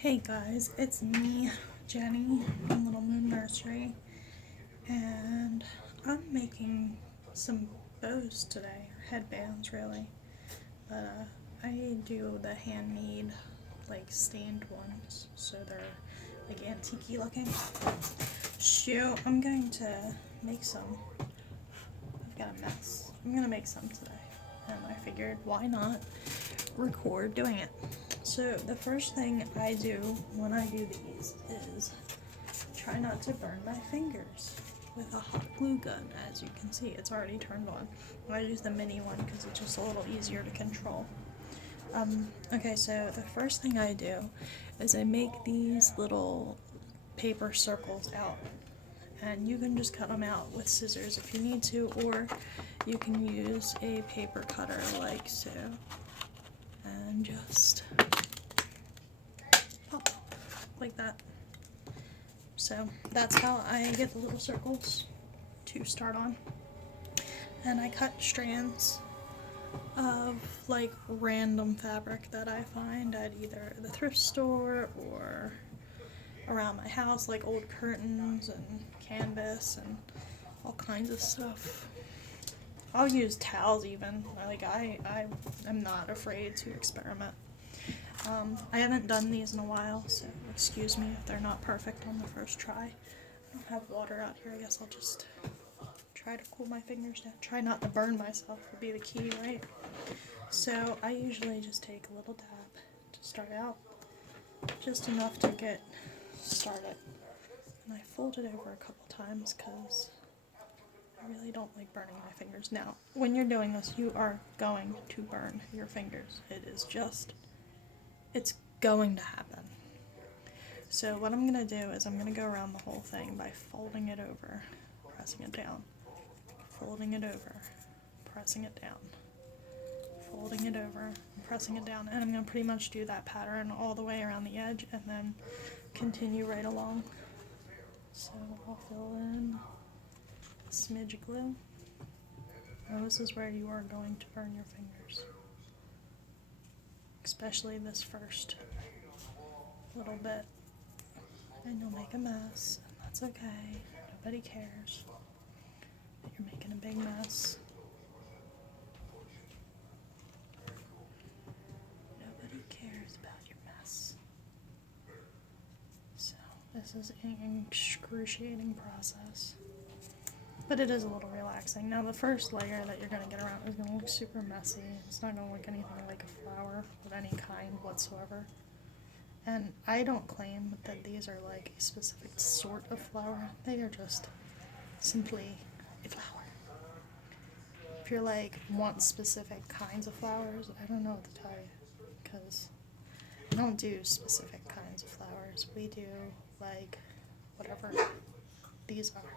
Hey guys, it's me, Jenny from Little Moon Nursery, and I'm making some bows today, or headbands really, but I do the handmade, like stained ones, so they're like antique-y looking. Shoot, I'm going to make some. I've got a mess. I'm gonna make some today, and I figured why not record doing it. So the first thing I do when I do these is try not to burn my fingers with a hot glue gun. As you can see, it's already turned on. I use the mini one because it's just a little easier to control. Okay, so the first thing I do is I make these little paper circles out, and you can just cut them out with scissors if you need to, or you can use a paper cutter like so, and just pop like that. So that's how I get the little circles to start on. And I cut strands of like random fabric that I find at either the thrift store or around my house, like old curtains and canvas and all kinds of stuff. I'll use towels even. Like I am not afraid to experiment. I haven't done these in a while, so excuse me if they're not perfect on the first try. I don't have water out here. I guess I'll just try to cool my fingers down. Try not to burn myself would be the key, right? So I usually just take a little dab to start out, just enough to get started. And I fold it over a couple times because I really don't like burning my fingers. Now, when you're doing this, you are going to burn your fingers. It's going to happen. So what I'm going to do is I'm going to go around the whole thing by folding it over, pressing it down, folding it over, pressing it down, folding it over, and pressing it down. And I'm going to pretty much do that pattern all the way around the edge and then continue right along. So I'll fill in a smidge of glue. Now this is where you are going to burn your fingers, especially this first little bit. And you'll make a mess, and that's okay. Nobody cares that you're making a big mess. Nobody cares about your mess. So this is an excruciating process, but it is a little relaxing. Now the first layer that you're going to get around is going to look super messy. It's not going to look anything like a flower of any kind whatsoever. And I don't claim that these are like a specific sort of flower. They are just simply a flower. If you're like, want specific kinds of flowers, I don't know what to tell you. Because I don't do specific kinds of flowers. We do like whatever these are.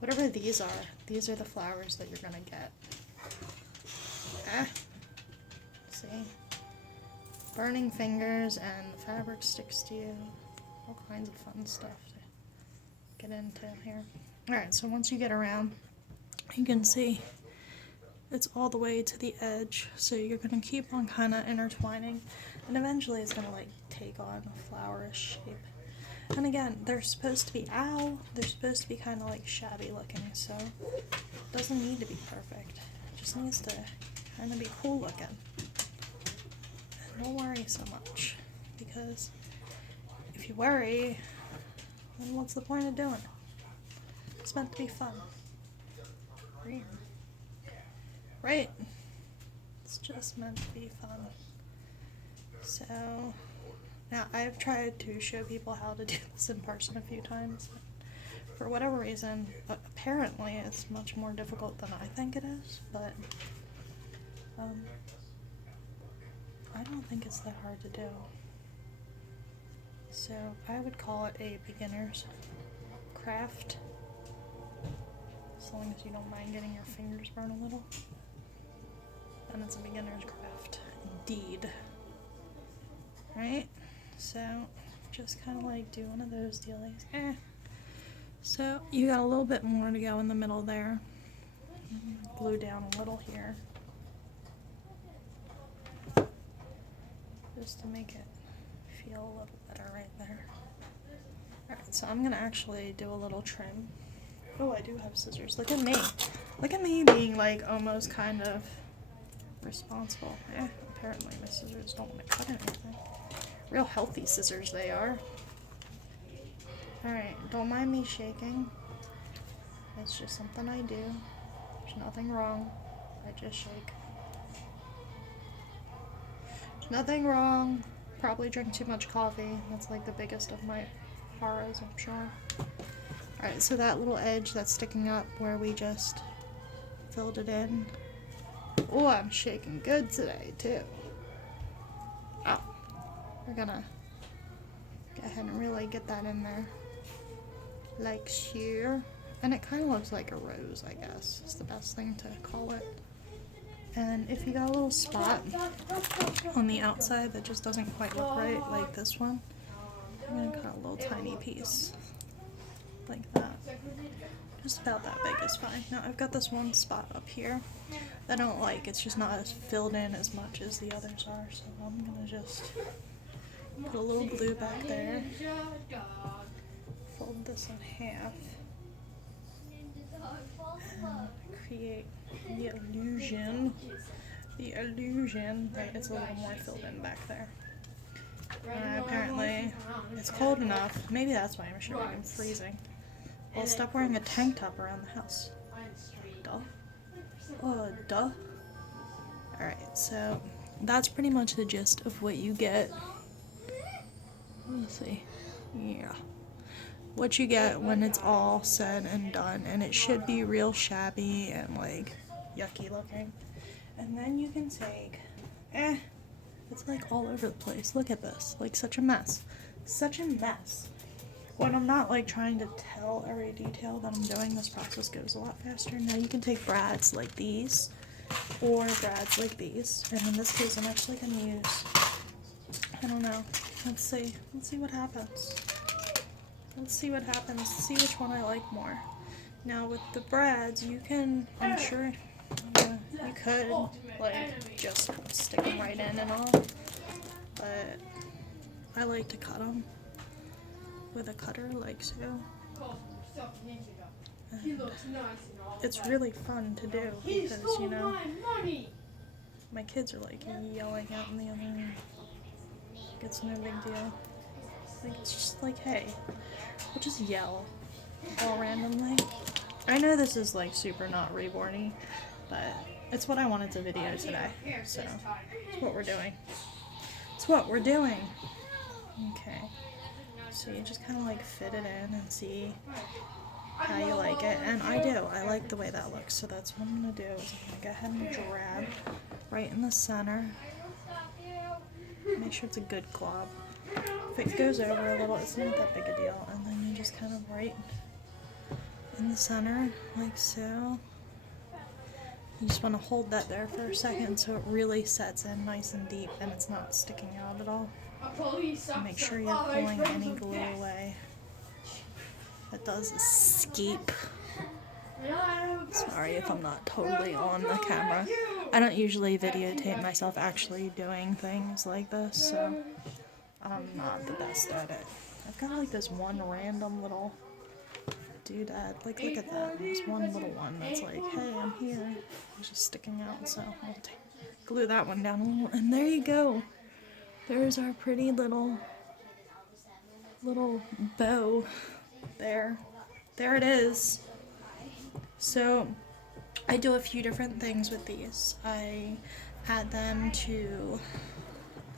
Whatever these are the flowers that you're going to get. See? Burning fingers and the fabric sticks to you. All kinds of fun stuff to get into here. Alright, so once you get around, you can see it's all the way to the edge. So you're going to keep on kind of intertwining, and eventually it's going to like take on a flowerish shape. And again, they're supposed to be they're supposed to be kind of like shabby looking, so it doesn't need to be perfect. It just needs to kind of be cool looking. Don't worry so much, because if you worry, then what's the point of doing it? It's meant to be fun. Right? It's just meant to be fun. So, now I've tried to show people how to do this in person a few times. For whatever reason, apparently it's much more difficult than I think it is, but I don't think it's that hard to do. So I would call it a beginner's craft, as long as you don't mind getting your fingers burned a little. Then it's a beginner's craft, indeed. Right? So just kind of like do one of those dealies. So you got a little bit more to go in the middle there. Glue down a little here, just to make it feel a little better right there. Alright, so I'm gonna actually do a little trim. Oh, I do have scissors. Look at me. Look at me being like almost kind of responsible. Apparently my scissors don't want to cut anything. Real healthy scissors they are. Alright, don't mind me shaking. It's just something I do. There's nothing wrong. I just shake. There's nothing wrong. Probably drink too much coffee. That's like the biggest of my horrors, I'm sure. Alright, so that little edge that's sticking up where we just filled it in. Oh, I'm shaking good today, too. Oh, we're gonna go ahead and really get that in there. Like here. And it kind of looks like a rose, I guess. It's the best thing to call it. And if you got a little spot on the outside that just doesn't quite look right, like this one, I'm gonna cut a little tiny piece. Like that. Just about that big is fine. Now I've got this one spot up here that I don't like. It's just not as filled in as much as the others are. So I'm gonna just put a little glue back there. Fold this in half. And create the illusion that it's a little more filled in back there. Apparently it's cold enough. Maybe that's why I'm sure I'm freezing. Well, stop wearing a tank top around the house. Duh. Oh, duh. Alright, so that's pretty much the gist of what you get. Let's see. Yeah. What you get when it's all said and done. And it should be real shabby and like yucky looking. And then you can take, it's like all over the place. Look at this. Like such a mess. Such a mess. When I'm not like trying to tell every detail that I'm doing, this process goes a lot faster. Now you can take brads like these or brads like these. And in this case, I'm actually going to use, I don't know. Let's see what happens. Let's see what happens. See which one I like more. Now with the brads, you can, I'm sure, you could like just stick them right in and all. But I like to cut them with a cutter like so. And it's really fun to do because, you know, my kids are like yelling out in the other room. It's no big deal. Like, it's just like, hey, we'll just yell all randomly. I know this is like super not reborny, but it's what I wanted to video today. So it's what we're doing. It's what we're doing. Okay. So you just kind of like fit it in and see how you like it. And I do. I like the way that looks. So that's what I'm going to do is I'm going to go ahead and drab right in the center. Make sure it's a good glob. If it goes over a little, it's not that big a deal. And then you just kind of right in the center like so. You just want to hold that there for a second so it really sets in nice and deep and it's not sticking out at all. Make sure you're pulling any glue away that does escape. Sorry if I'm not totally on the camera. I don't usually videotape myself actually doing things like this, so I'm not the best at it. I've got like this one random little doodad. Like, look at that. There's one little one that's like, hey, I'm here. It's just sticking out, so I'll glue that one down a little. And there you go. There's our pretty little bow there. There it is. So I do a few different things with these. I add them to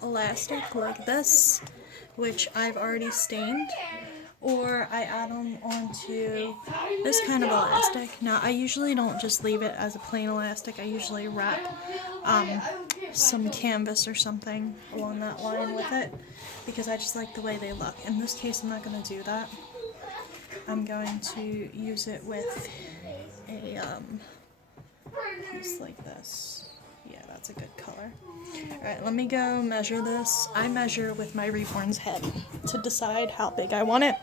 elastic like this, which I've already stained, or I add them onto this kind of elastic. Now I usually don't just leave it as a plain elastic. I usually wrap some canvas or something along that line with it because I just like the way they look. In this case, I'm not going to do that. I'm going to use it with a piece like this. Yeah, that's a good color. Alright, let me go measure this. I measure with my reborn's head to decide how big I want it.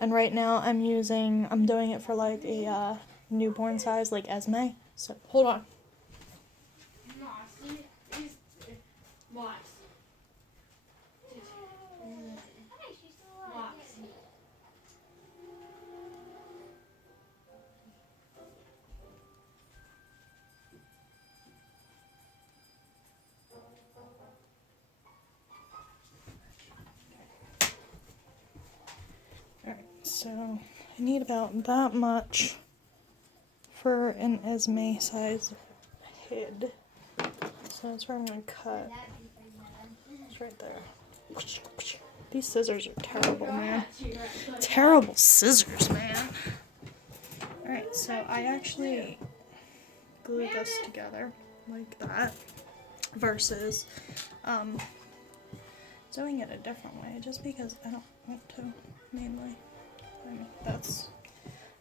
And right now I'm doing it for like a newborn size, like Esme. So, hold on. so I need about that much for an Esme size head. So that's where I'm going to cut. It's right there. These scissors are terrible, man. Terrible scissors, man. Alright, so I actually glue this together like that versus doing it a different way, just because I don't want to, mainly. I mean, that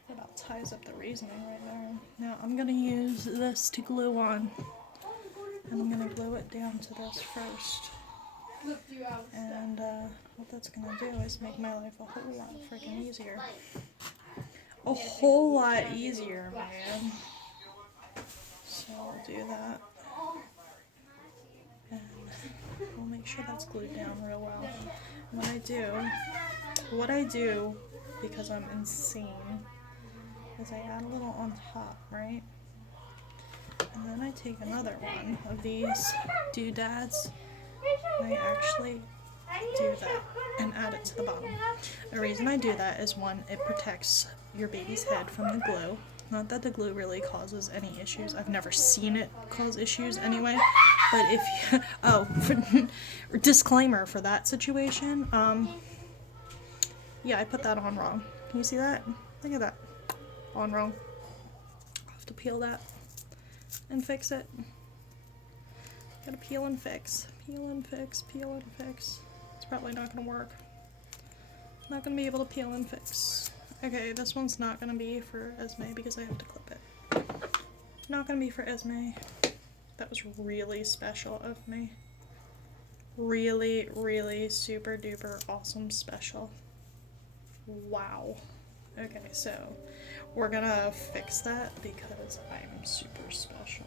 about ties up the reasoning right there. Now I'm going to use this to glue on, and I'm going to glue it down to this first. And what that's going to do is make my life a whole lot freaking easier. A whole lot easier, man. So I'll do that. And we'll make sure that's glued down real well. What I do, because I'm insane, is I add a little on top, right? And then I take another one of these doodads, and I actually do that and add it to the bottom. The reason I do that is, one, it protects your baby's head from the glue. Not that the glue really causes any issues. I've never seen it cause issues anyway. But if you, disclaimer for that situation, yeah, I put that on wrong. Can you see that? Look at that. On wrong. I'll have to peel that and fix it. Gotta peel and fix. Peel and fix, peel and fix. It's probably not gonna work. Not gonna be able to peel and fix. Okay, this one's not gonna be for Esme because I have to clip it. Not gonna be for Esme. That was really special of me. Really, really super duper awesome special. Wow. Okay, so we're gonna fix that because I'm super special.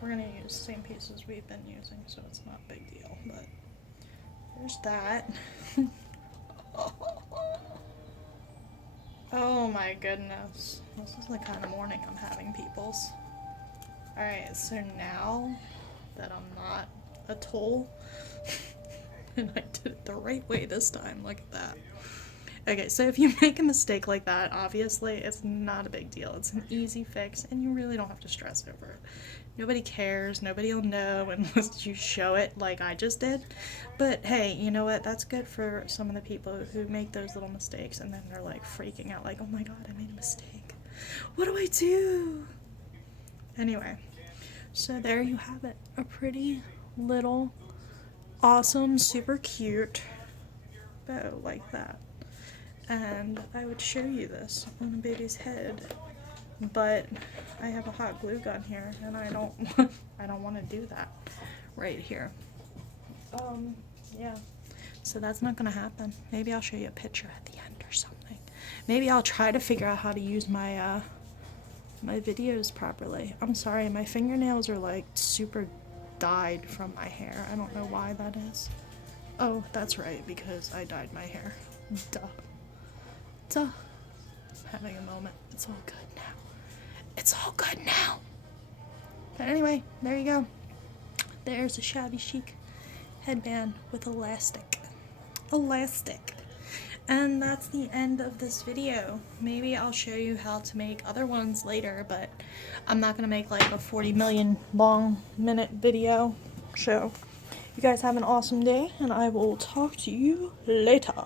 We're gonna use the same pieces we've been using, so it's not a big deal, but there's that. Oh my goodness. This is the kind of morning I'm having, peoples. Alright, so now that I'm not a tool, and I did it the right way this time, look at that. Okay, so if you make a mistake like that, obviously it's not a big deal. It's an easy fix, and you really don't have to stress over it. Nobody cares, nobody will know unless you show it like I just did. But hey, you know what? That's good for some of the people who make those little mistakes, and then they're like freaking out like, oh my god, I made a mistake. What do I do? Anyway, so there you have it. A pretty little, awesome, super cute bow like that. And I would show you this on a baby's head, but I have a hot glue gun here, and I don't want to do that right here. Yeah, so that's not gonna happen. Maybe I'll show you a picture at the end or something. Maybe I'll try to figure out how to use my my videos properly. I'm sorry, my fingernails are like super dyed from my hair. I don't know why that is. Oh, that's right, because I dyed my hair. Duh. Duh. I'm having a moment. It's all good now. It's all good now. But anyway, there you go. There's a shabby chic headband with elastic. Elastic. And that's the end of this video. Maybe I'll show you how to make other ones later, but I'm not going to make like a 40 million minute video. So, you guys have an awesome day, and I will talk to you later.